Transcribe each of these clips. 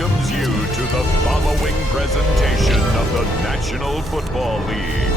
welcomes you to the following presentation of the National Football League.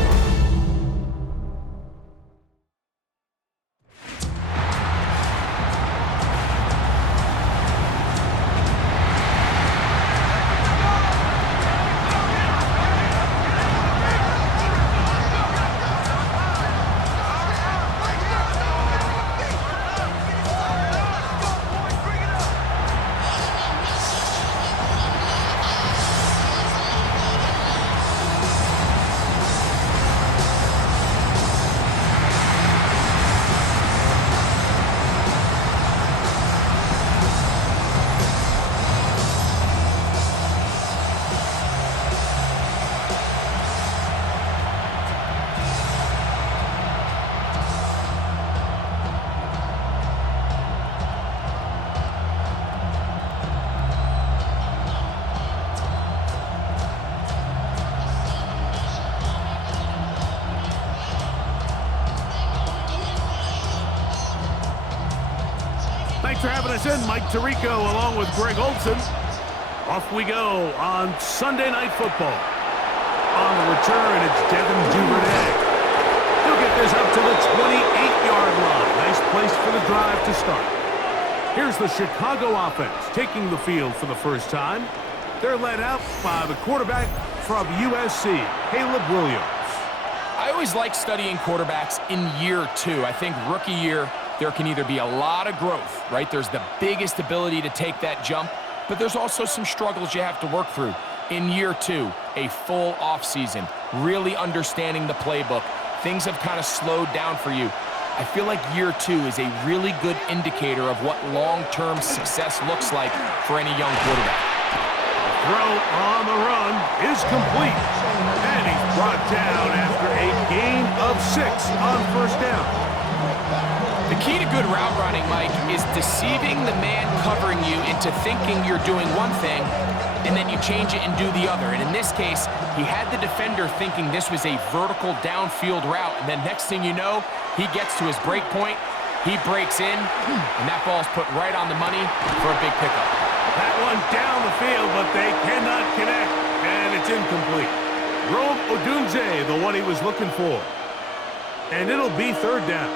Thanks for having us in, Mike Tirico, along with Greg Olson. Off we go on Sunday Night Football. On the return, it's Devin Duvernay. He'll get this up to the 28-yard line. Nice place for the drive to start. Here's the Chicago offense taking the field for the first time. They're led out by the quarterback from USC, Caleb Williams. I always like studying quarterbacks in year two. I think rookie year, there can either be a lot of growth, right? There's the biggest ability to take that jump, but there's also some struggles you have to work through. In year two, a full offseason, really understanding the playbook. Things have kind of slowed down for you. I feel like year two is a really good indicator of what long-term success looks like for any young quarterback. Throw on the run is complete. And he's brought down after a gain of 6 on first down. The key to good route running, Mike, is deceiving the man covering you into thinking you're doing one thing, and then you change it and do the other. And in this case, he had the defender thinking this was a vertical downfield route, and then next thing you know, he gets to his break point, he breaks in, and that ball's put right on the money for a big pickup. That one down the field, but they cannot connect, and it's incomplete. Rome Odunze, the one he was looking for. And it'll be third down.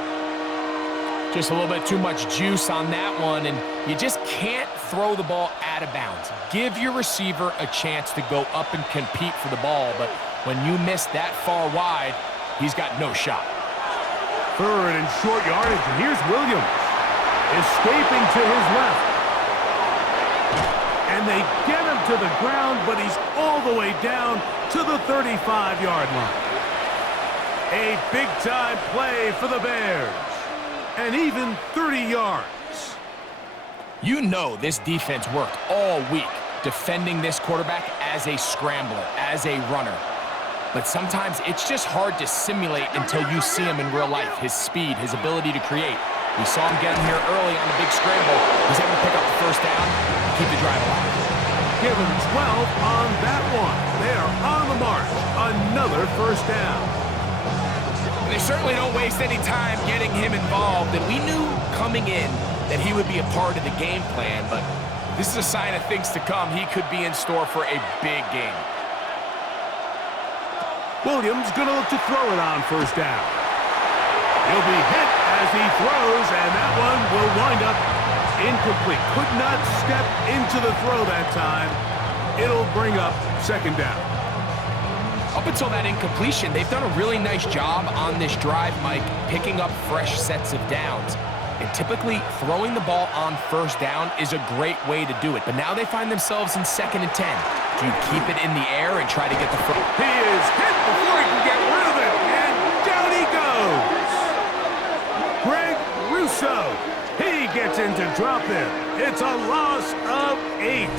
Just a little bit too much juice on that one, and you just can't throw the ball out of bounds. Give your receiver a chance to go up and compete for the ball, but when you miss that far wide, he's got no shot. Third and short yardage, and here's Williams. Escaping to his left. And they get him to the ground, but he's all the way down to the 35-yard line. A big-time play for the Bears. And even 30 yards. You know this defense worked all week defending this quarterback as a scrambler, as a runner. But sometimes it's just hard to simulate until you see him in real life. His speed, his ability to create. We saw him get him here early on the big scramble. He's able to pick up the first down and keep the drive alive. Give him 12 on that one. They are on the march. Another first down. They certainly don't waste any time getting him involved, and we knew coming in that he would be a part of the game plan, but this is a sign of things to come. He could be in store for a big game. Williams going to look to throw it on first down. He'll be hit as he throws, and that one will wind up incomplete. Could not step into the throw that time. It'll bring up second down. Up until that incompletion, they've done a really nice job on this drive, Mike, picking up fresh sets of downs. And typically, throwing the ball on first down is a great way to do it. But now they find themselves in 2nd and 10. Do you keep it in the air and try to get the first? He is hit before he can get rid of it, and down he goes. Greg Rousseau, he gets in to drop it. It's a loss of 8.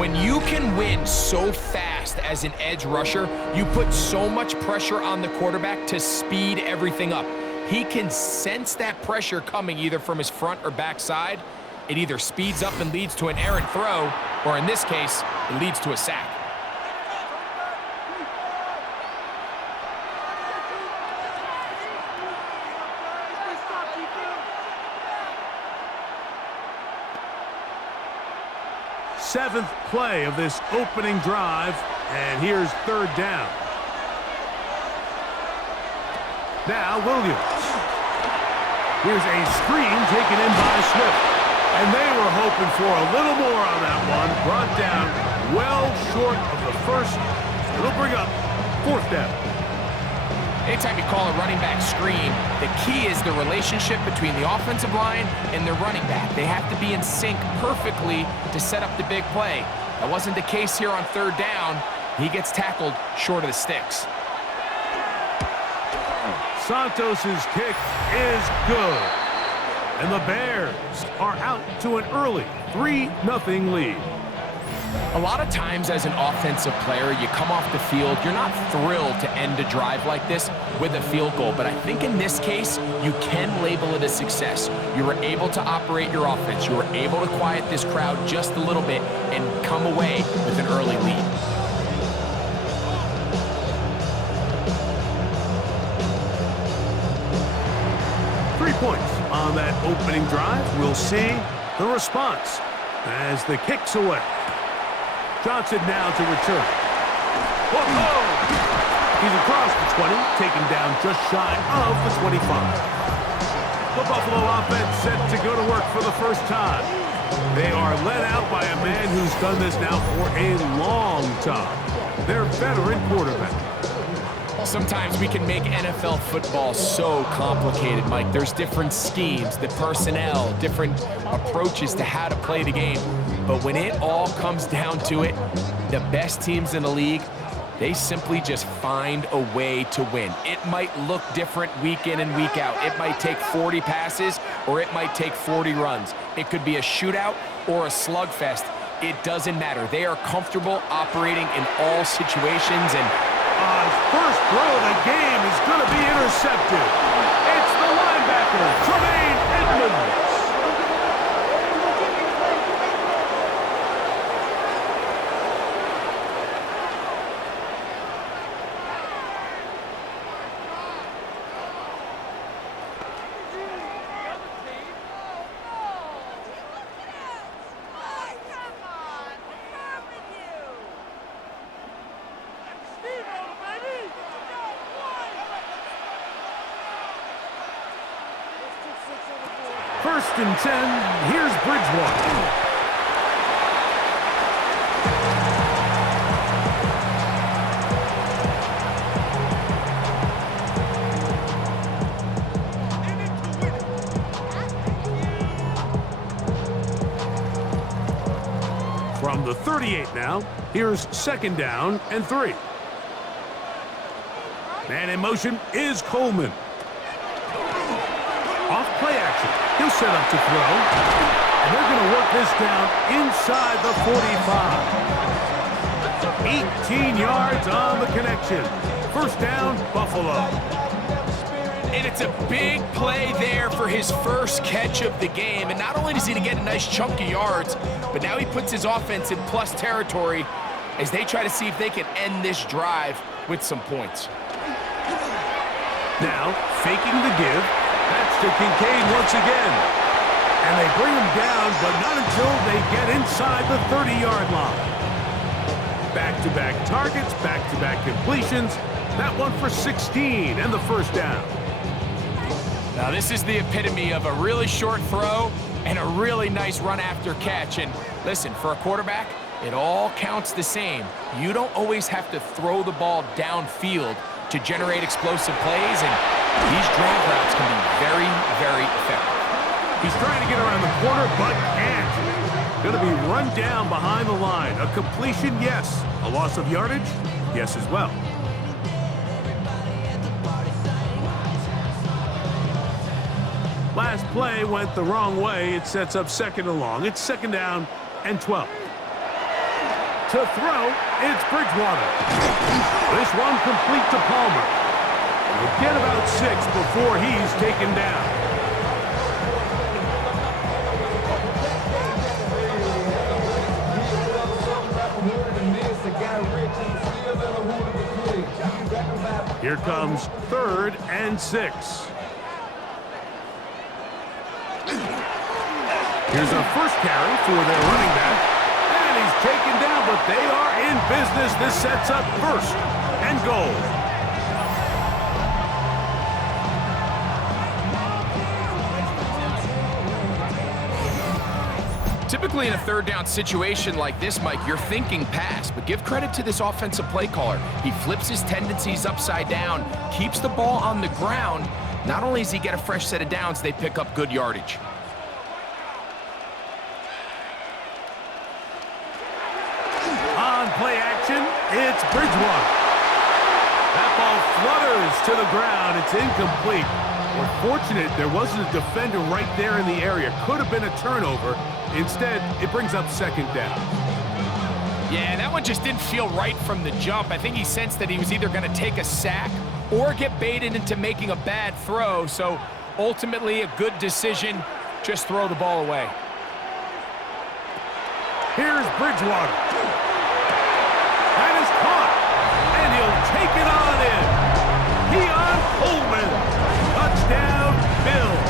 When you can win so fast as an edge rusher, you put so much pressure on the quarterback to speed everything up. He can sense that pressure coming either from his front or back side. It either speeds up and leads to an errant throw, or in this case, it leads to a sack. 7th play of this opening drive, and here's 3rd down. Now Williams. Here's a screen taken in by Swift. And they were hoping for a little more on that one. Brought down well short of the first. It'll bring up 4th down. Anytime you call a running back screen, the key is the relationship between the offensive line and the running back. They have to be in sync perfectly to set up the big play. That wasn't the case here on 3rd down. He gets tackled short of the sticks. Santos's kick is good. And the Bears are out to an early 3-0 lead. A lot of times as an offensive player, you come off the field, you're not thrilled to end a drive like this with a field goal. But I think in this case, you can label it a success. You were able to operate your offense. You were able to quiet this crowd just a little bit and come away with an early lead. Points on that opening drive. We'll see the response as the kick's away. Johnson now to return. Whoa! He's across the 20, taken down just shy of the 25. The Buffalo offense set to go to work for the first time. They are led out by a man who's done this now for a long time. Their veteran quarterback. Sometimes we can make NFL football so complicated, Mike. There's different schemes, the personnel, different approaches to how to play the game. But when it all comes down to it, the best teams in the league, they simply just find a way to win. It might look different week in and week out. It might take 40 passes or it might take 40 runs. It could be a shootout or a slugfest. It doesn't matter. They are comfortable operating in all situations, and his first throw of the game is going to be intercepted. It's the linebacker, Tremaine Edmunds. First and 10, here's Bridgewater. From the 38 now, here's 2nd down and 3. Man in motion is Coleman. Off play action. He'll set up to throw. And they're going to work this down inside the 45. 18 yards on the connection. First down, Buffalo. And it's a big play there for his first catch of the game. And not only does he get a nice chunk of yards, but now he puts his offense in plus territory as they try to see if they can end this drive with some points. Now, faking the give. That's to Kincaid once again. And they bring him down, but not until they get inside the 30-yard line. Back-to-back targets, back-to-back completions. That one for 16 and the first down. Now this is the epitome of a really short throw and a really nice run after catch. And listen, for a quarterback, it all counts the same. You don't always have to throw the ball downfield to generate explosive plays, and these drag routes can be very, very effective. He's trying to get around the corner, but can't. Going to be run down behind the line. A completion, yes. A loss of yardage, yes as well. Last play went the wrong way. It sets up 2nd and long. It's 2nd down and 12. To throw, it's Bridgewater. This one complete to Palmer. He'll get about 6 before he's taken down. Here comes 3rd and 6. Here's a first carry for their running back. And he's taken down, but they are in business. This sets up first and goal. Typically in a third down situation like this, Mike, you're thinking pass, but give credit to this offensive play caller. He flips his tendencies upside down, keeps the ball on the ground. Not only does he get a fresh set of downs, they pick up good yardage. On play action, it's Bridgewater. That ball flutters to the ground. It's incomplete. We're fortunate there wasn't a defender right there in the area. Could have been a turnover. Instead, it brings up second down. Yeah, that one just didn't feel right from the jump. I think he sensed that he was either going to take a sack or get baited into making a bad throw. So ultimately, a good decision. Just throw the ball away. Here's Bridgewater. That is caught. And he'll take it on in. Keon Coleman. Touchdown, Bills.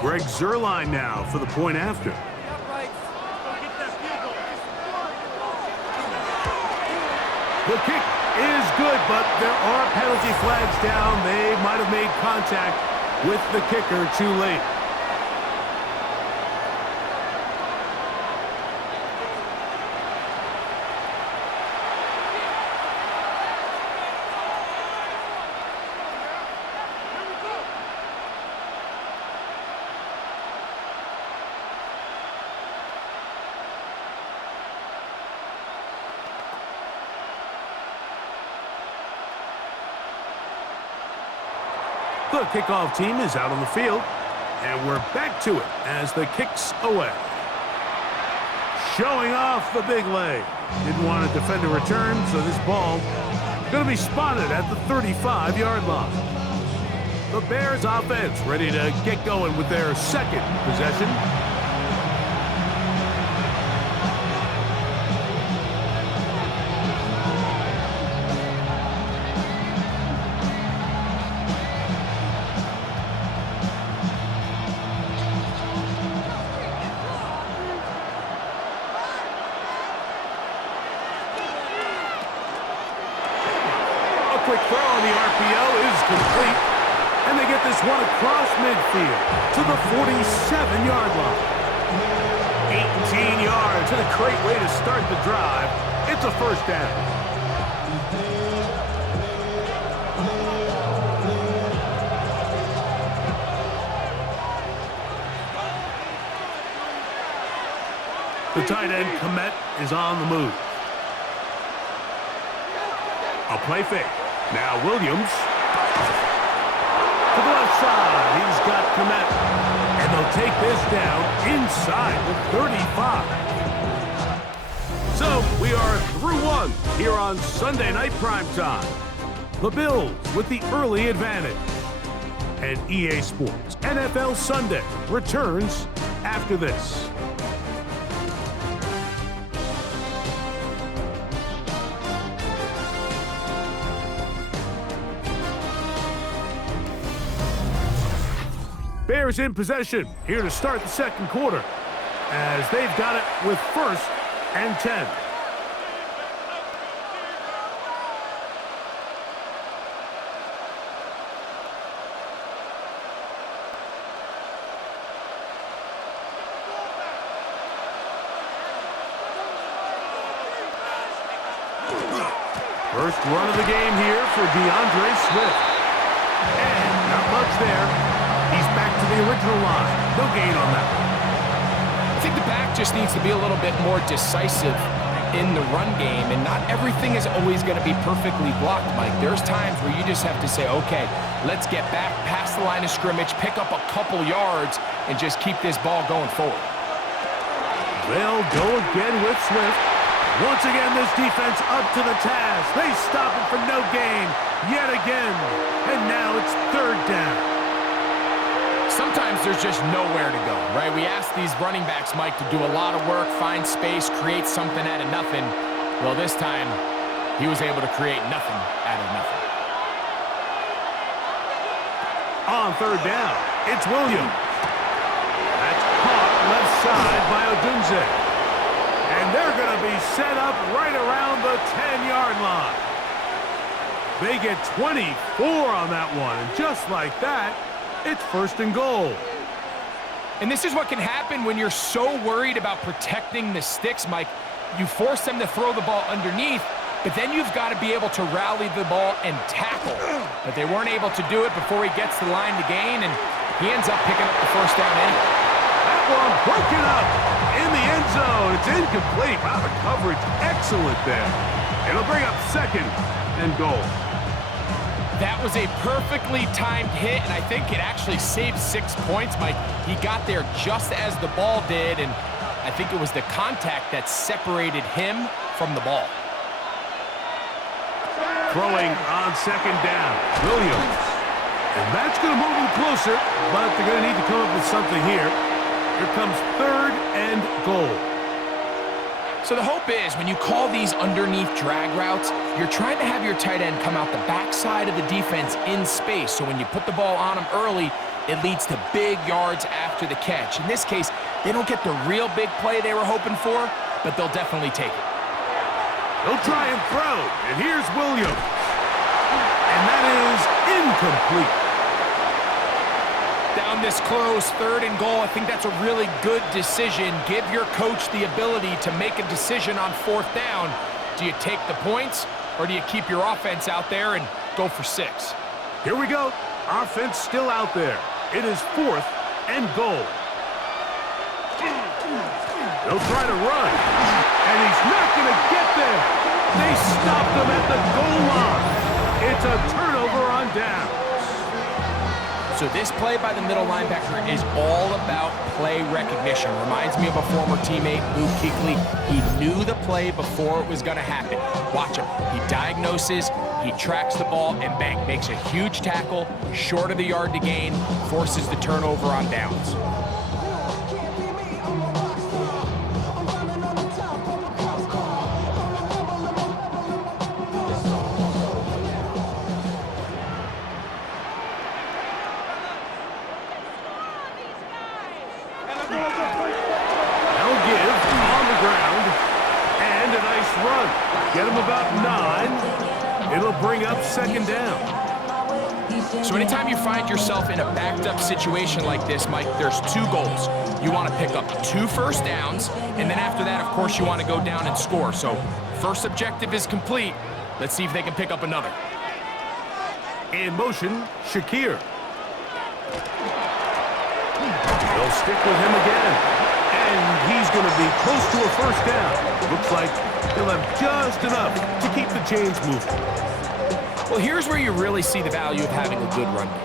Greg Zuerlein now for the point after. The kick is good, but there are penalty flags down. They might have made contact with the kicker too late. The kickoff team is out on the field, and we're back to it as the kick's away. Showing off the big leg. Didn't want to defend a return, so this ball going to be spotted at the 35-yard line. The Bears offense ready to get going with their second possession. Quick throw on the RPO is complete, and they get this one across midfield to the 47-yard line. 18 yards and a great way to start the drive. It's a first down. The tight end, Komet, is on the move. A play fake. Now Williams. To the left side. He's got Komet. And they'll take this down inside the 35. So we are through one here on Sunday Night Primetime. The Bills with the early advantage. And EA Sports NFL Sunday returns after this. Bears in possession here to start the second quarter as they've got it with 1st and 10. First run of the game here for DeAndre Swift. And not much there. He's back to the original line. No gain on that one. I think the back just needs to be a little bit more decisive in the run game, and not everything is always going to be perfectly blocked, Mike. There's times where you just have to say, okay, let's get back past the line of scrimmage, pick up a couple yards, and just keep this ball going forward. They'll go again with Swift. Once again, this defense up to the task. They stop it for no gain yet again. And now it's third down. Sometimes there's just nowhere to go, right? We ask these running backs, Mike, to do a lot of work, find space, create something out of nothing. Well, this time, he was able to create nothing out of nothing. On third down, it's Williams. That's caught left side by Odunze. And they're going to be set up right around the 10-yard line. They get 24 on that one, and just like that, it's first and goal. And this is what can happen when you're so worried about protecting the sticks, Mike. You force them to throw the ball underneath, but then you've got to be able to rally the ball and tackle. But they weren't able to do it before he gets the line to gain, and he ends up picking up the first down anyway. That one broken up in the end zone. It's incomplete. Wow, the coverage excellent there. It'll bring up second and goal. That was a perfectly timed hit, and I think it actually saved 6 points, Mike. He got there just as the ball did, and I think it was the contact that separated him from the ball. Throwing on second down, Williams. And that's going to move him closer, but they're going to need to come up with something here. Here comes third and goal. So the hope is when you call these underneath drag routes, you're trying to have your tight end come out the backside of the defense in space. So when you put the ball on him early, it leads to big yards after the catch. In this case, they don't get the real big play they were hoping for, but they'll definitely take it. They'll try and throw, and here's Williams. And that is incomplete. Down this close, third and goal, I think that's a really good decision. Give your coach the ability to make a decision on fourth down. Do you take the points, or do you keep your offense out there and go for 6? Here we go. Offense still out there. It is fourth and goal. They'll try to run, and he's not going to get there. They stopped him at the goal line. It's a turnover on downs. So this play by the middle linebacker is all about play recognition. Reminds me of a former teammate, Luke Kuechly. He knew the play before it was going to happen. Watch him. He diagnoses, he tracks the ball, and bang, makes a huge tackle, short of the yard to gain, forces the turnover on downs. Get him about 9. It'll bring up second down. So anytime you find yourself in a backed-up situation like this, Mike, there's 2 goals. You want to pick up 2 first downs, and then after that, of course, you want to go down and score. So first objective is complete. Let's see if they can pick up another. In motion, Shakir. They'll stick with him again. And he's going to be close to a first down. Looks like he'll have just enough to keep the chains moving. Well, here's where you really see the value of having a good run game.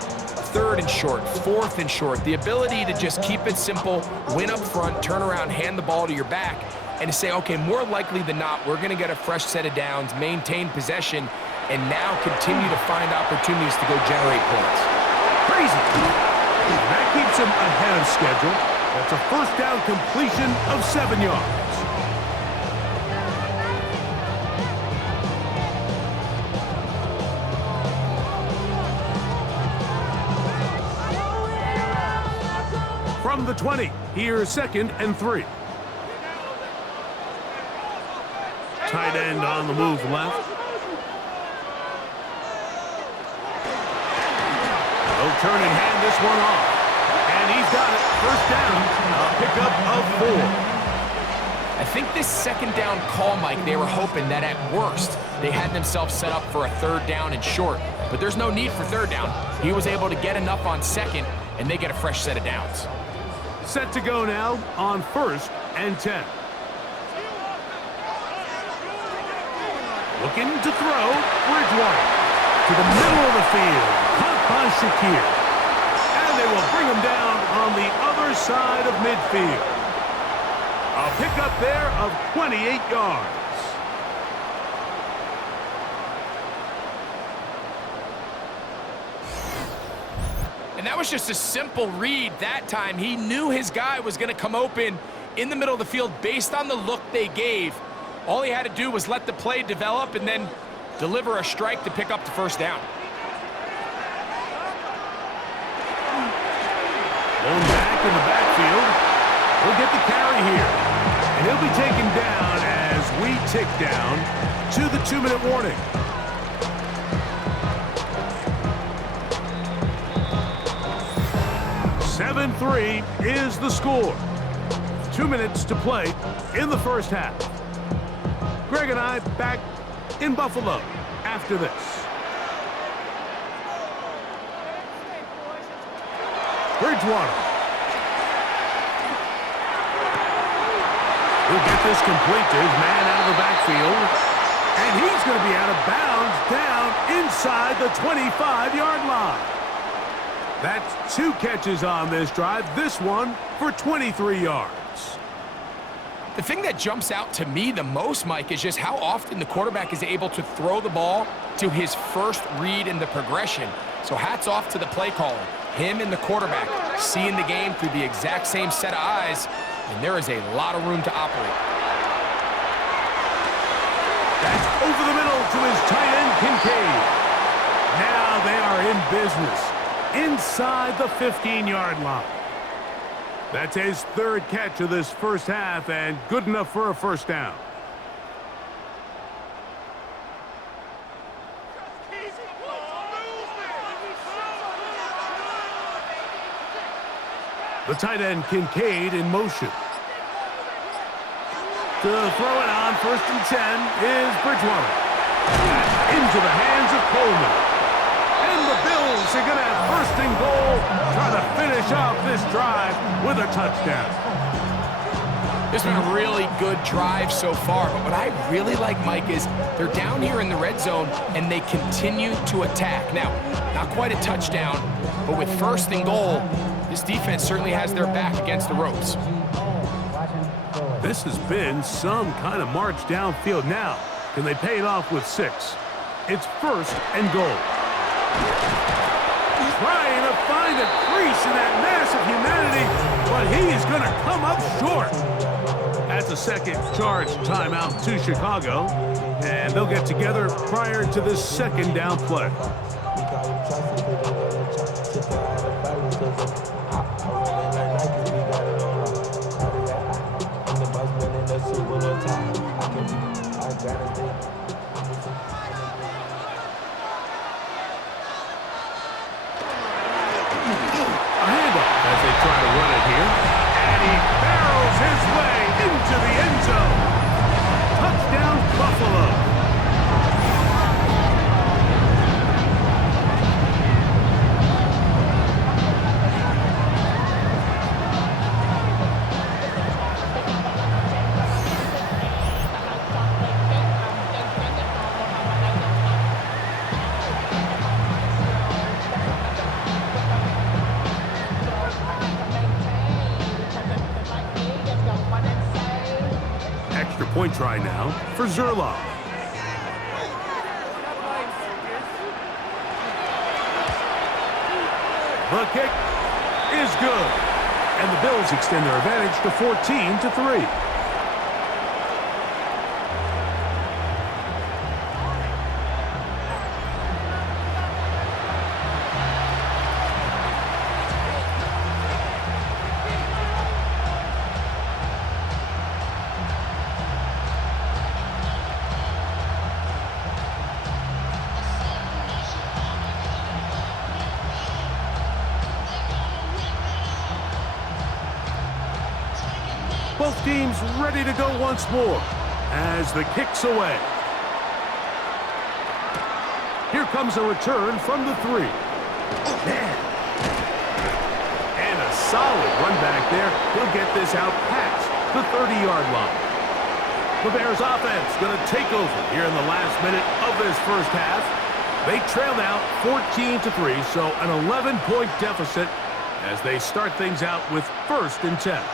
Third and short, fourth and short. The ability to just keep it simple, win up front, turn around, hand the ball to your back, and to say, okay, more likely than not, we're going to get a fresh set of downs, maintain possession, and now continue to find opportunities to go generate points. Crazy. That keeps him ahead of schedule. That's a first down completion of 7 yards. From the 20, here's second and 3. Tight end on the move left. They'll turn and hand this one off. And he's got it. First down. A pickup of 4. I think this second down call, Mike, they were hoping that at worst they had themselves set up for a third down and short. But there's no need for third down. He was able to get enough on second, and they get a fresh set of downs. Set to go now on first and 10. Looking to throw, Bridgewater. To the middle of the field. Caught by Shakir. And they will bring him down on the other side of midfield. A pickup there of 28 yards. And that was just a simple read that time. He knew his guy was going to come open in the middle of the field based on the look they gave. All he had to do was let the play develop and then deliver a strike to pick up the first down. Going back in the backfield. He'll get the carry here. And he'll be taken down as we tick down to the 2-minute warning. (7-3) is the score. 2 minutes to play in the first half. Greg and I back in Buffalo after this. Bridgewater. He'll get this complete to his man out of the backfield. And he's going to be out of bounds down inside the 25-yard line. That's 2 catches on this drive. This one for 23 yards. The thing that jumps out to me the most, Mike, is just how often the quarterback is able to throw the ball to his first read in the progression. So hats off to the play caller. Him and the quarterback seeing the game through the exact same set of eyes, and there is a lot of room to operate. That's over the middle to his tight end, Kincaid. Now they are in business inside the 15-yard line. That's his 3rd catch of this first half and good enough for a first down. The tight end, Kincaid, in motion. To throw it on 1st and 10 is Bridgewater. Into the hands of Coleman. And the Bills are going to have 1st and goal, trying to finish off this drive with a touchdown. This has been a really good drive so far, but what I really like, Mike, is they're down here in the red zone, and they continue to attack. Now, not quite a touchdown, but with 1st and goal, this defense certainly has their back against the ropes. This has been some kind of march downfield. Now, can they pay it off with 6? It's 1st and goal. Trying to find a crease in that mass of humanity, but he is going to come up short. That's a 2nd charge timeout to Chicago, and they'll get together prior to this 2nd down play. Point try now for Zerloff. The kick is good. And the Bills extend their advantage to 14-3. Both teams ready to go once more as the kick's away. Here comes a return from the 3. And a solid run back there. He'll get this out past the 30-yard line. The Bears offense going to take over here in the last minute of this first half. They trail now 14-3, so an 11-point deficit as they start things out with 1st and 10.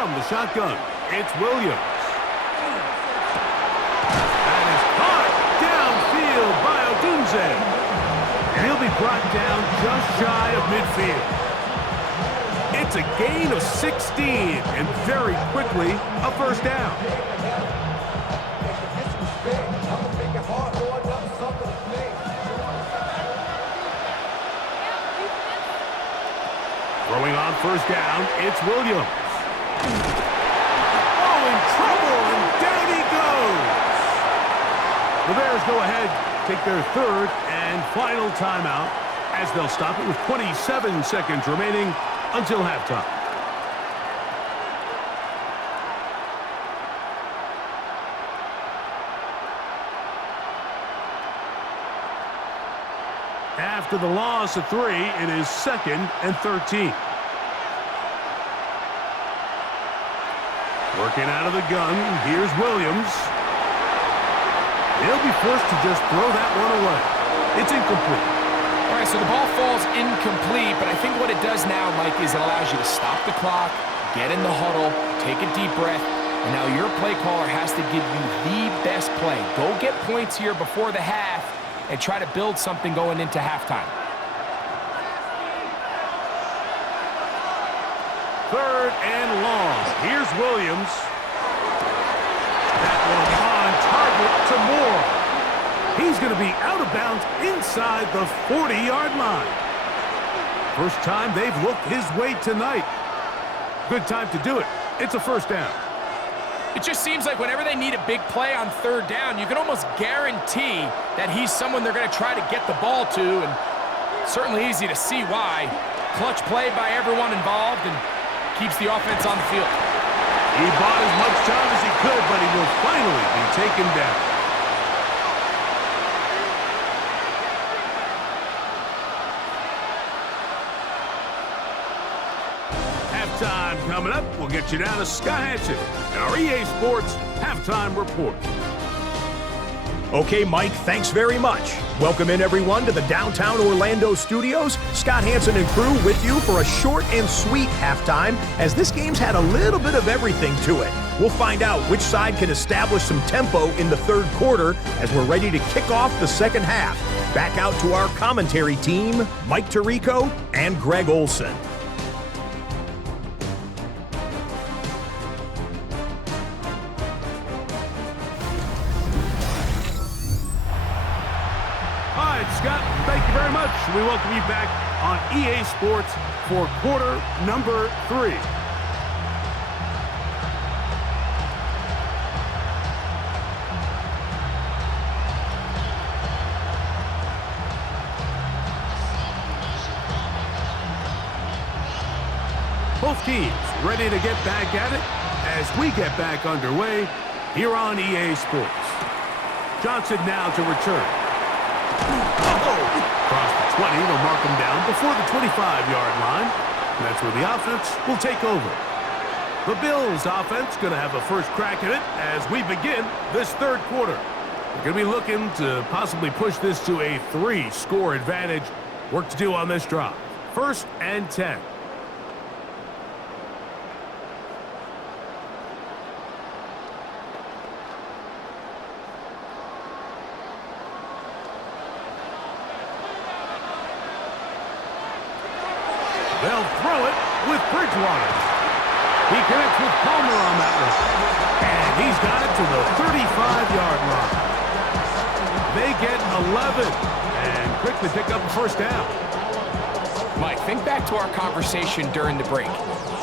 from the shotgun. It's Williams. That is caught downfield by Odunze. And he'll be brought down just shy of midfield. It's a gain of 16, and very quickly, a first down. Throwing on first down, it's Williams. Oh, in trouble, and down he goes. The Bears go ahead, take their third and final timeout, as they'll stop it with 27 seconds remaining until halftime. After the loss of 3, it is 2nd and 13. Working out of the gun, here's Williams. He'll be forced to just throw that one away. It's incomplete. All right, so the ball falls incomplete, but I think what it does now, Mike, is it allows you to stop the clock, get in the huddle, take a deep breath, and now your play caller has to give you the best play. Go get points here before the half and try to build something going into halftime. Third and long. Here's Williams. That one on target to Moore. He's going to be out of bounds inside the 40-yard line. First time they've looked his way tonight. Good time to do it. It's a first down. It just seems like whenever they need a big play on third down, you can almost guarantee that he's someone they're going to try to get the ball to, and certainly easy to see why. Clutch play by everyone involved and keeps the offense on the field. He bought as much time as he could, but he will finally be taken down. Halftime coming up. We'll get you down to Scott Hanson and our EA Sports Halftime Report. Okay, Mike, thanks very much. Welcome in, everyone, to the downtown Orlando studios. Scott Hanson and crew with you for a short and sweet halftime, as this game's had a little bit of everything to it. We'll find out which side can establish some tempo in the third quarter as we're ready to kick off the second half. Back out to our commentary team, Mike Tirico and Greg Olson. Scott, thank you very much. We welcome you back on EA Sports for quarter number 3. Both teams ready to get back at it as we get back underway here on EA Sports. Johnson now to return. Across the 20, they'll mark him down before the 25-yard line. And that's where the offense will take over. The Bills offense going to have a first crack at it as we begin this third quarter. They're going to be looking to possibly push this to a 3-score advantage. Work to do on this drive. 1st and 10. They'll throw it with Bridgewater. He connects with Palmer on that one. And he's got it to the 35-yard line. They get 11 and quickly pick up a first down. Mike, think back to our conversation during the break.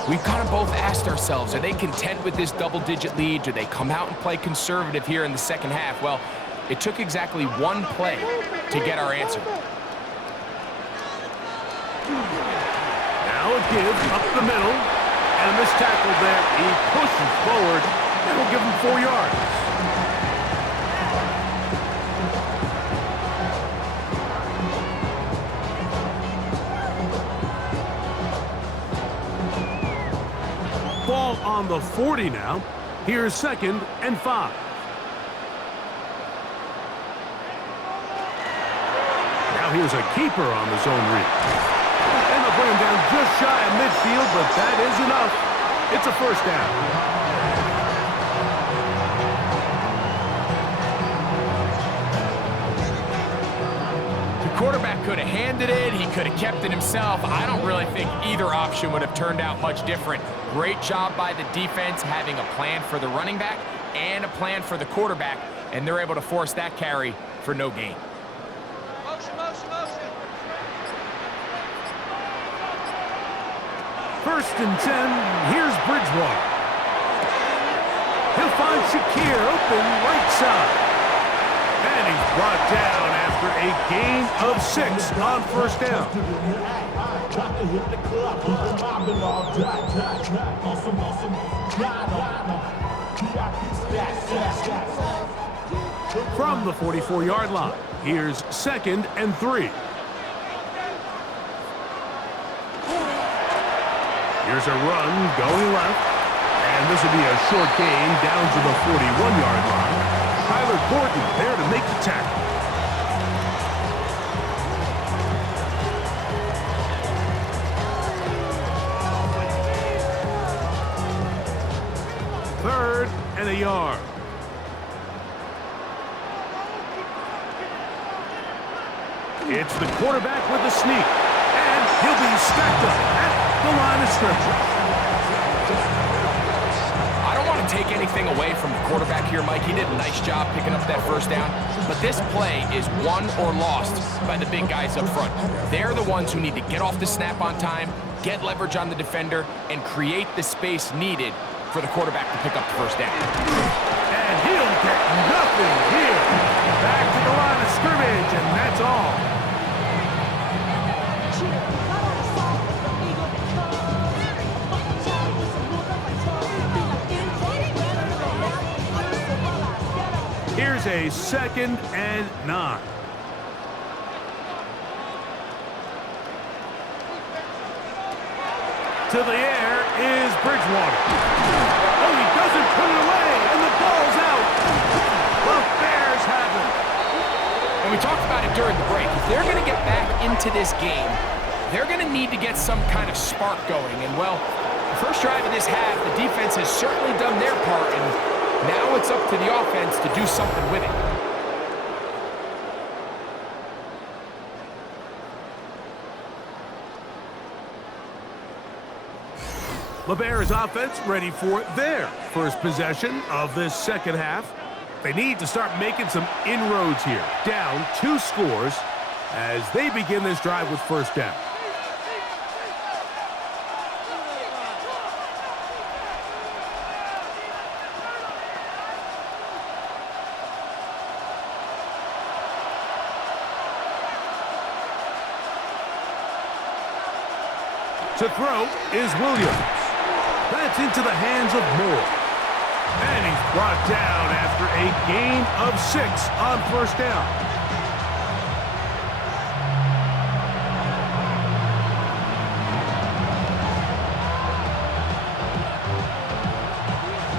We've kind of both asked ourselves, are they content with this double-digit lead? Do they come out and play conservative here in the second half? Well, it took exactly one play to get our answer. Now a give up the middle, and a missed tackle there. He pushes forward, and will give him 4 yards. Ball on the 40 now. Here's 2nd and 5. Now here's a keeper on the zone read. And they'll bring him down just shy of midfield, but that is enough. It's a first down. Quarterback could have handed it. He could have kept it himself. I don't really think either option would have turned out much different. Great job by the defense having a plan for the running back and a plan for the quarterback, and they're able to force that carry for no gain. Motion, motion, motion. First and 10, here's Bridgewater. He'll find Shakir open right side. And he's brought down after a gain of 6 on first down. From the 44-yard line, here's 2nd and 3. Here's a run going left, and this will be a short gain down to the 41-yard line. Tyler Gordon there to make the tackle. Third and a yard. It's the quarterback with the sneak, and he'll be stacked up at the line of scrimmage. Take anything away from the quarterback here, Mike. He did a nice job picking up that first down, but this play is won or lost by the big guys up front. They're the ones who need to get off the snap on time, get leverage on the defender, and create the space needed for the quarterback to pick up the first down. And he'll get nothing here. Back to the line of scrimmage, and that's all. Here's a 2nd and 9. To the air is Bridgewater. Oh, he doesn't put it away, and the ball's out. The Bears have it. And we talked about it during the break. If they're going to get back into this game, they're going to need to get some kind of spark going. And, well, the first drive of this half, the defense has certainly done their part, and now it's up to the offense to do something with it. The Bears offense ready for their first possession of this second half. They need to start making some inroads here. Down 2 scores as they begin this drive with first down. To throw is Williams. That's into the hands of Moore. And he's brought down after a gain of 6 on first down.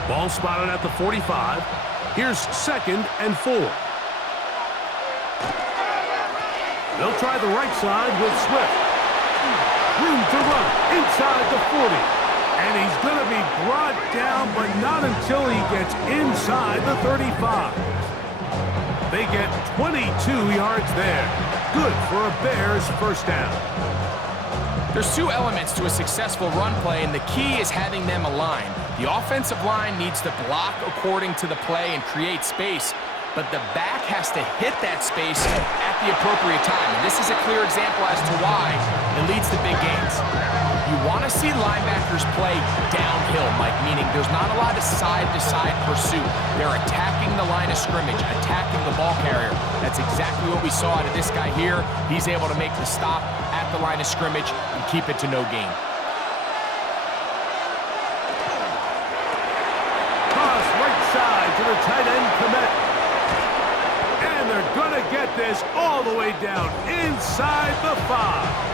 Ball spotted at the 45. Here's 2nd and 4. They'll try the right side with Swift. Room to run inside the 40. And he's going to be brought down, but not until he gets inside the 35. They get 22 yards there. Good for a Bears first down. There's 2 elements to a successful run play, and the key is having them aligned. The offensive line needs to block according to the play and create space, but the back has to hit that space at the appropriate time. And this is a clear example as to why it leads to big gains. You want to see linebackers play downhill, Mike, meaning there's not a lot of side-to-side pursuit. They're attacking the line of scrimmage, attacking the ball carrier. That's exactly what we saw out of this guy here. He's able to make the stop at the line of scrimmage and keep it to no gain. Cross right side to the tight end, Kmet. And they're going to get this all the way down inside the 5.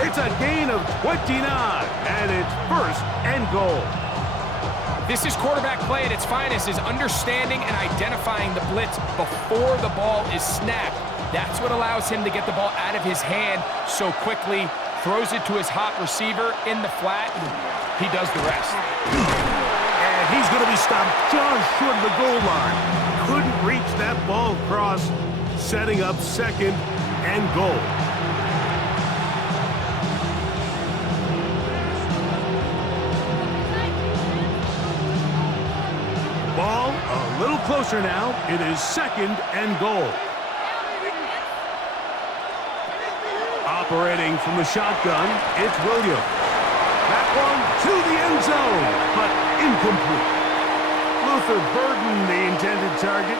It's a gain of 29, and it's 1st and goal. This is quarterback play at its finest, is understanding and identifying the blitz before the ball is snapped. That's what allows him to get the ball out of his hand so quickly. throws it to his hot receiver in the flat. He does the rest. And he's going to be stopped just short of the goal line. Couldn't reach that ball across, setting up second and goal. Ball a little closer now. It is second and goal. Operating from the shotgun, it's Williams. That one to the end zone, but incomplete. Luther Burden, the intended target.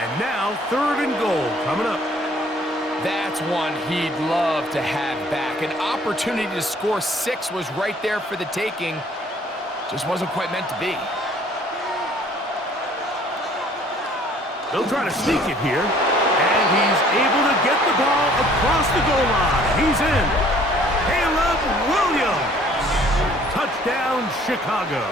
And now, third and goal coming up. That's one he'd love to have back. An opportunity to score 6 was right there for the taking. Just wasn't quite meant to be. They'll try to sneak it here. And he's able to get the ball across the goal line. He's in. Caleb Williams. Touchdown, Chicago.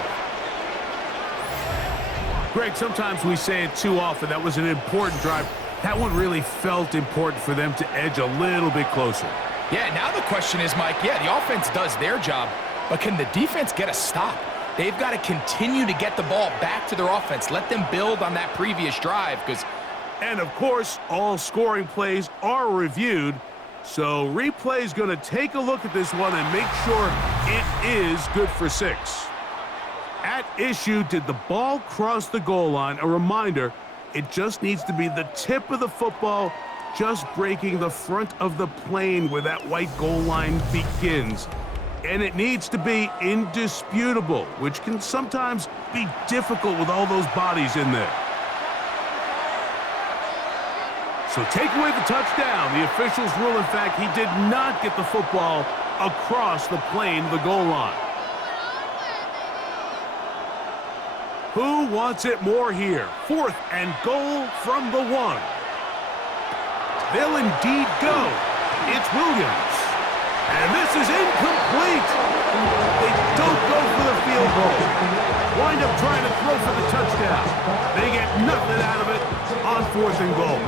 Greg, sometimes we say it too often. That was an important drive. That one really felt important for them to edge a little bit closer. Yeah, now the question is, Mike, yeah, the offense does their job, but can the defense get a stop? They've got to continue to get the ball back to their offense. Let them build on that previous drive, because... And, of course, all scoring plays are reviewed, so replay's going to take a look at this one and make sure it is good for 6. At issue, did the ball cross the goal line? A reminder, it just needs to be the tip of the football just breaking the front of the plane where that white goal line begins. And it needs to be indisputable, which can sometimes be difficult with all those bodies in there. So take away the touchdown. The officials rule, in fact, he did not get the football across the plane, the goal line. Who wants it more here? 4th and goal from the 1. They'll indeed go. It's Williams. And this is incomplete. They don't go for the field goal. Wind up trying to throw for the touchdown. They get nothing out of it on 4th and goal.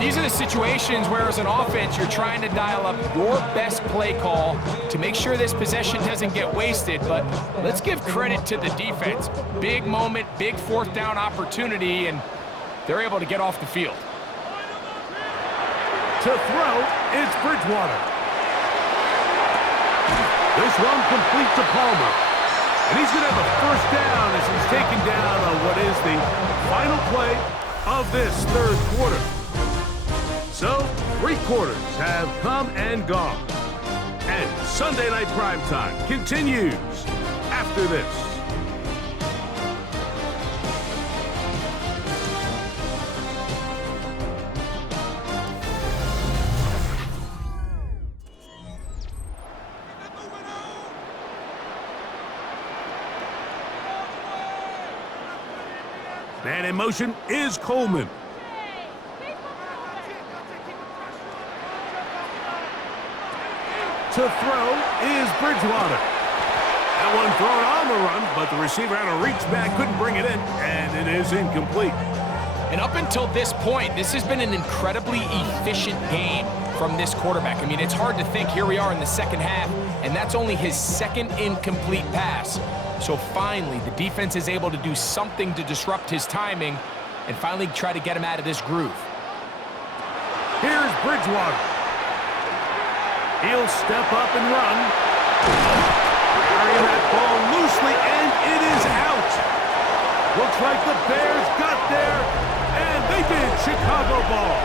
These are the situations where, as an offense, you're trying to dial up your best play call to make sure this possession doesn't get wasted. But let's give credit to the defense. Big moment, big 4th down opportunity, and they're able to get off the field. To throw, it's Bridgewater. This one complete to Palmer. And he's going to have a 1st down as he's taken down on what is the final play of this 3rd quarter. So, 3 quarters have come and gone. And Sunday Night Primetime continues after this. Man in motion is Coleman. To throw is Bridgewater. That one thrown on the run, but the receiver had to reach back, couldn't bring it in, and it is incomplete. And up until this point, this has been an incredibly efficient game from this quarterback. I mean, it's hard to think. Here we are in the second half, and that's only his 2nd incomplete pass. So finally, the defense is able to do something to disrupt his timing and finally try to get him out of this groove. Here's Bridgewater. He'll step up and run. Carrying that ball loosely, and it is out. Looks like the Bears got there, and they did. Chicago ball.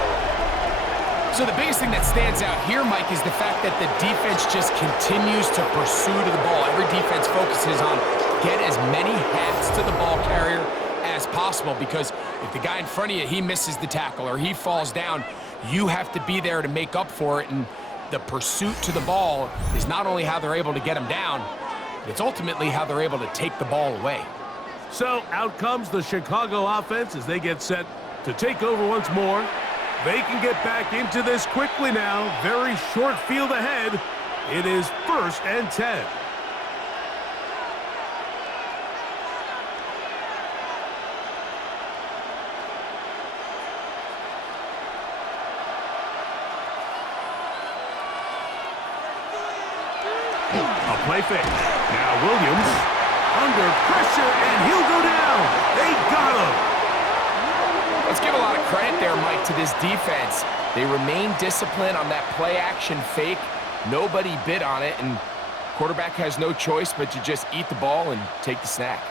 So the biggest thing that stands out here, Mike, is the fact that the defense just continues to pursue to the ball. Every defense focuses on get as many hats to the ball carrier as possible, because if the guy in front of you, he misses the tackle or he falls down, you have to be there to make up for it. And the pursuit to the ball is not only how they're able to get him down, it's ultimately how they're able to take the ball away. So out comes the Chicago offense as they get set to take over once more. They can get back into this quickly now. Very short field ahead. It is 1st and 10. Play fake. Now Williams under pressure, and he'll go down. They got him. Let's give a lot of credit there, Mike, to this defense. They remain disciplined on that play-action fake. Nobody bid on it, and quarterback has no choice but to just eat the ball and take the snack.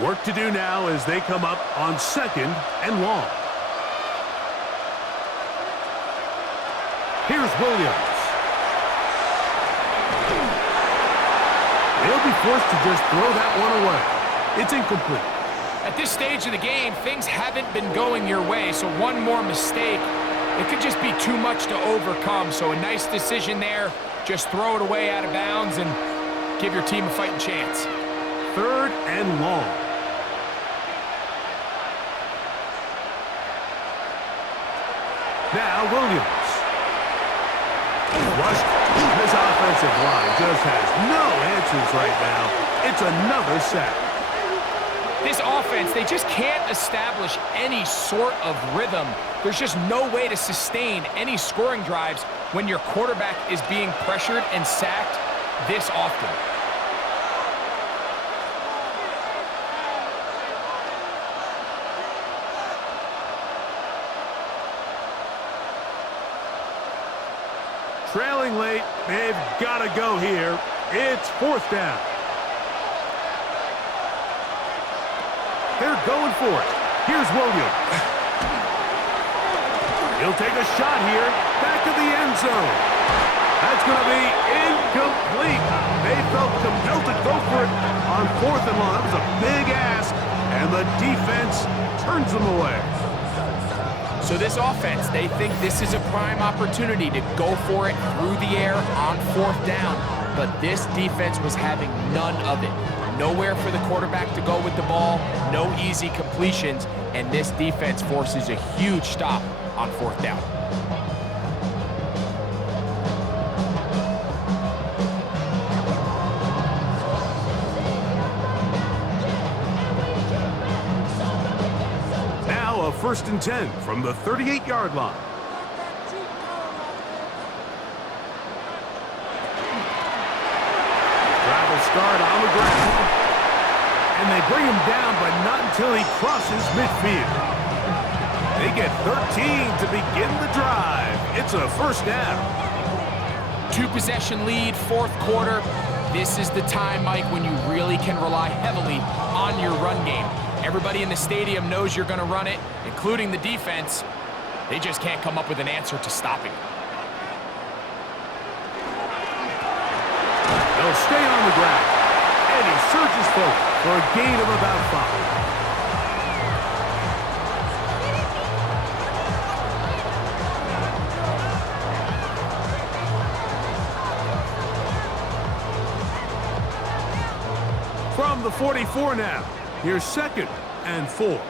Work to do now as they come up on 2nd and long. Here's Williams. They'll be forced to just throw that one away. It's incomplete. At this stage of the game, things haven't been going your way, so one more mistake, it could just be too much to overcome. So a nice decision there. Just throw it away out of bounds and give your team a fighting chance. 3rd and long. Now Williams. Rushed. This offensive line just has no answers right now. It's another sack. This offense, they just can't establish any sort of rhythm. There's just no way to sustain any scoring drives when your quarterback is being pressured and sacked this often. Trailing late, they've got to go here. It's 4th down. They're going for it. Here's Williams. He'll take a shot here. Back to the end zone. That's going to be incomplete. They felt compelled to go for it on 4th and long. That was a big ask, and the defense turns them away. So this offense, they think this is a prime opportunity to go for it through the air on 4th down. But this defense was having none of it. Nowhere for the quarterback to go with the ball, no easy completions, and this defense forces a huge stop on 4th down. Now a 1st and 10 from the 38-yard line. Travel start on the ground. And they bring him down, but not until he crosses midfield. They get 13 to begin the drive. It's a 1st down. 2-possession lead, 4th quarter. This is the time, Mike, when you really can rely heavily on your run game. Everybody in the stadium knows you're going to run it, including the defense. They just can't come up with an answer to stopping it. They'll stay on the ground. And he surges forward for a gain of about 5. From the 44 now, here's 2nd and 4.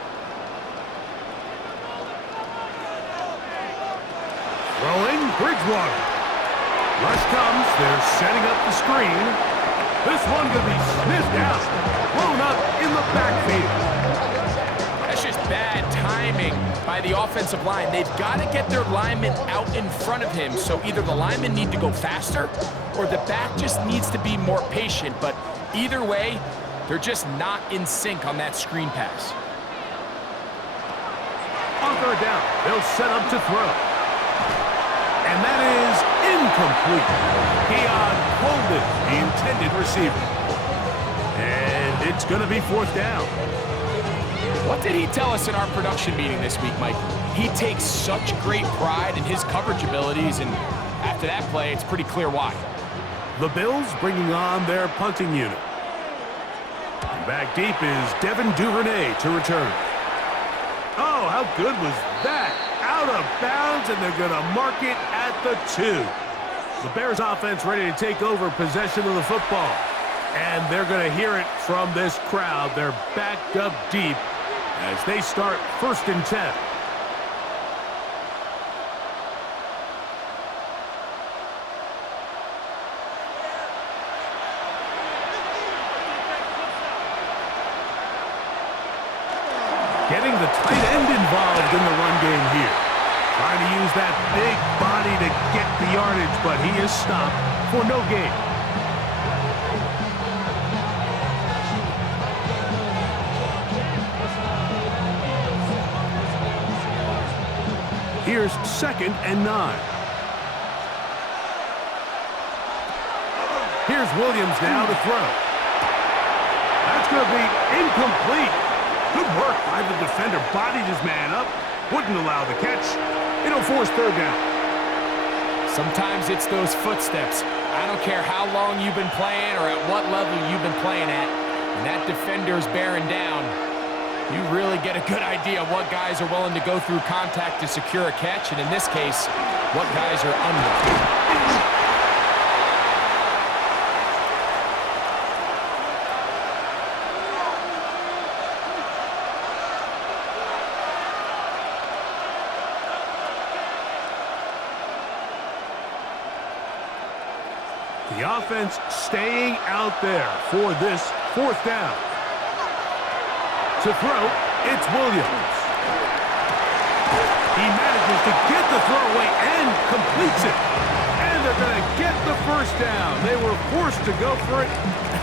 Throwing, Bridgewater. Rush comes, they're setting up the screen. This one going to be sniffed out, blown up in the backfield. That's just bad timing by the offensive line. They've got to get their linemen out in front of him, so either the linemen need to go faster or the back just needs to be more patient. But either way, they're just not in sync on that screen pass. On 3rd down, they'll set up to throw. And that is incomplete. Keon Coleman, the intended receiver. And it's going to be 4th down. What did he tell us in our production meeting this week, Mike? He takes such great pride in his coverage abilities, and after that play, it's pretty clear why. The Bills bringing on their punting unit. And back deep is Devin Duvernay to return. Oh, how good was that? Out of bounds, and they're going to mark it at the 2. The Bears offense ready to take over possession of the football. And they're going to hear it from this crowd. They're backed up deep as they start 1st and 10. Getting the tight end involved in the run game here. Trying to use that big body to get the yardage, but he is stopped for no gain. Here's 2nd and 9. Here's Williams now to throw. That's going to be incomplete. Good work by the defender. Bodied his man up. Wouldn't allow the catch. It'll force 3rd down. Sometimes it's those footsteps. I don't care how long you've been playing or at what level you've been playing at. When that defender's bearing down, you really get a good idea of what guys are willing to go through contact to secure a catch, and in this case, what guys are under. The offense staying out there for this 4th down. To throw, it's Williams. He manages to get the throw away and completes it. And they're going to get the 1st down. They were forced to go for it,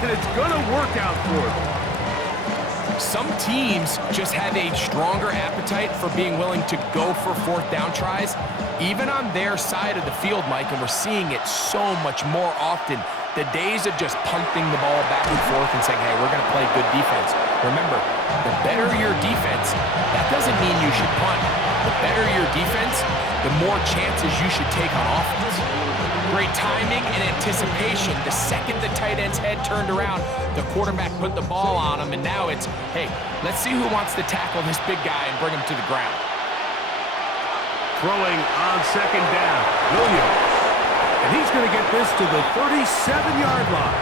and it's going to work out for them. Some teams just have a stronger appetite for being willing to go for 4th down tries, even on their side of the field, Mike, and we're seeing it so much more often. The days of just punting the ball back and forth and saying, hey, we're going to play good defense. Remember, the better your defense, that doesn't mean you should punt. The better your defense, the more chances you should take on offense. Great timing and anticipation. The second the tight end's head turned around, the quarterback put the ball on him, and now it's, hey, let's see who wants to tackle this big guy and bring him to the ground. Throwing on 2nd down, Williams. And he's going to get this to the 37-yard line.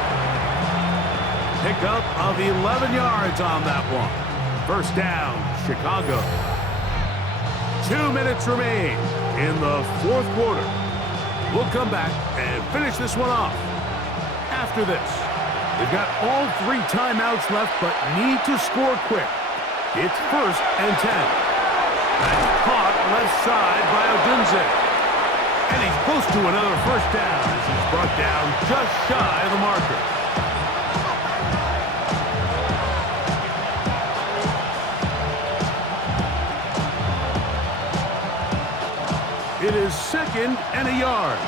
Pickup of 11 yards on that one. 1st down, Chicago. 2 minutes remain in the 4th quarter. We'll come back and finish this one off. After this, they've got all 3 timeouts left, but need to score quick. It's 1st and 10. That's caught left side by Odunze. And he's close to another 1st down as he's brought down just shy of the marker. It is 2nd and a yard.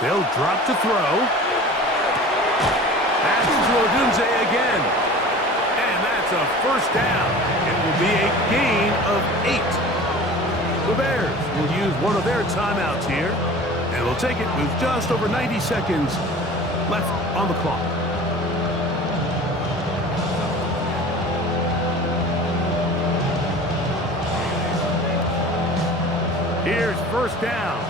They'll drop to throw. That's to Odunze again. And that's a 1st down. It will be a gain of 8. The Bears will use one of their timeouts here, and will take it with just over 90 seconds left on the clock. Here's 1st down.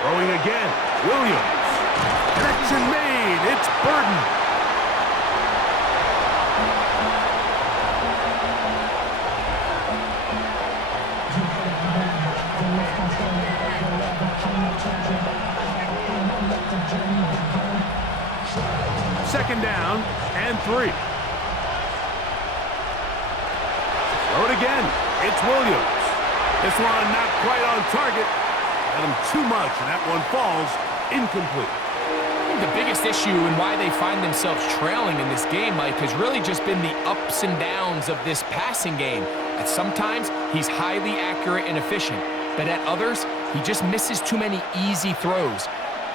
Throwing again, Williams. Connection made, it's Burden. Second down and 3. Throw it again. It's Williams. This one not quite on target. Had him too much, and that one falls incomplete. The biggest issue and why they find themselves trailing in this game, Mike, has really just been the ups and downs of this passing game. At sometimes, he's highly accurate and efficient, but at others, he just misses too many easy throws.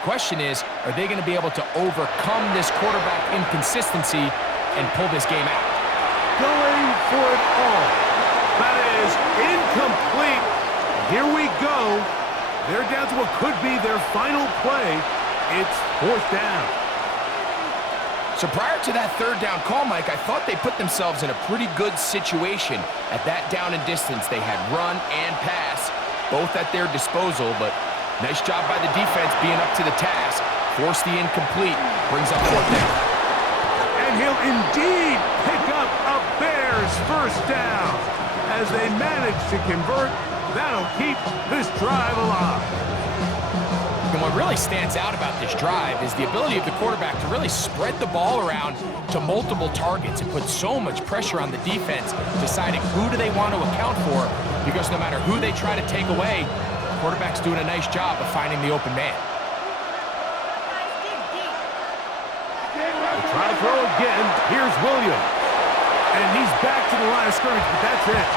Question is, are they going to be able to overcome this quarterback inconsistency and pull this game out? Going for it all. That is incomplete. Here we go. They're down to what could be their final play. It's 4th down. So prior to that 3rd down call, Mike, I thought they put themselves in a pretty good situation. At that down and distance, they had run and pass, both at their disposal, but nice job by the defense being up to the task. Force the incomplete, brings up 4th down. And he'll indeed pick up a Bears 1st down. As they manage to convert, that'll keep this drive alive. And what really stands out about this drive is the ability of the quarterback to really spread the ball around to multiple targets and put so much pressure on the defense, deciding who do they want to account for, because no matter who they try to take away, the quarterback's doing a nice job of finding the open man. They try to throw again. Here's Williams. And he's back to the line of scrimmage, but that's it.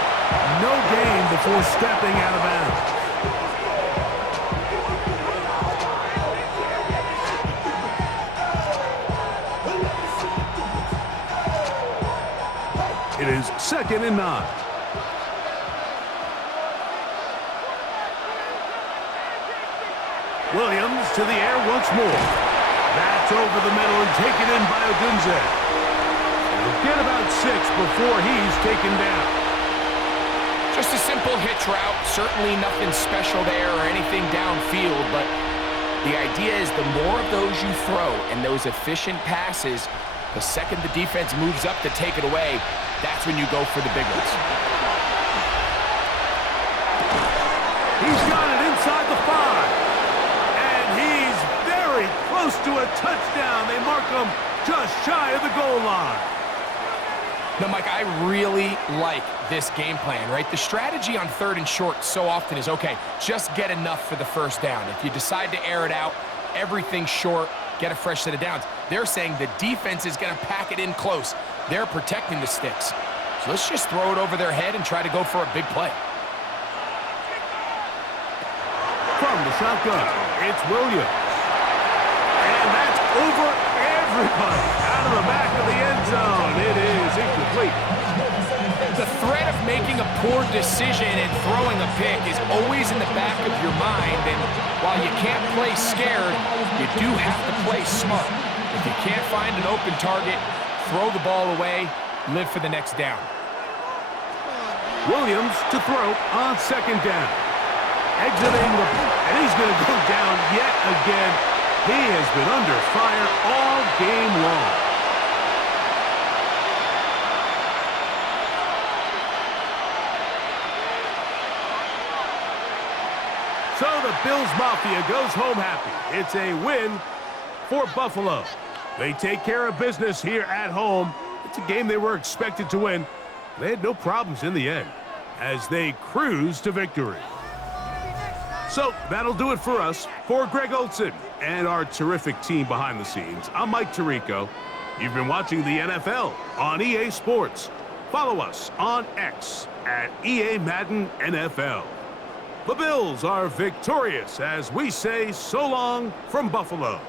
No gain before stepping out of bounds. It is 2nd and 9. Williams to the air once more. That's over the middle and taken in by Odunze. He'll get about 6 before he's taken down. Just a simple hitch route. Certainly nothing special there or anything downfield, but the idea is the more of those you throw and those efficient passes, the second the defense moves up to take it away, that's when you go for the big ones. He's got it inside the 5. And he's very close to a touchdown. They mark him just shy of the goal line. Now, Mike, I really like this game plan, right? The strategy on 3rd and short so often is, okay, just get enough for the first down. If you decide to air it out, everything short, get a fresh set of downs. They're saying the defense is going to pack it in close. They're protecting the sticks. So let's just throw it over their head and try to go for a big play. From the shotgun, it's Williams. And that's over everybody. Out of the back of the end zone. It is incomplete. The threat of making a poor decision and throwing a pick is always in the back of your mind. And while you can't play scared, you do have to play smart. If you can't find an open target, throw the ball away, live for the next down. Williams to throw on 2nd down. Exiting the... And he's going to go down yet again. He has been under fire all game long. So the Bills Mafia goes home happy. It's a win for Buffalo. They take care of business here at home. It's a game they were expected to win. They had no problems in the end as they cruise to victory. So that'll do it for us. For Greg Olsen and our terrific team behind the scenes, I'm Mike Tirico. You've been watching the NFL on EA Sports. Follow us on X at EA Madden NFL. The Bills are victorious as we say so long from Buffalo.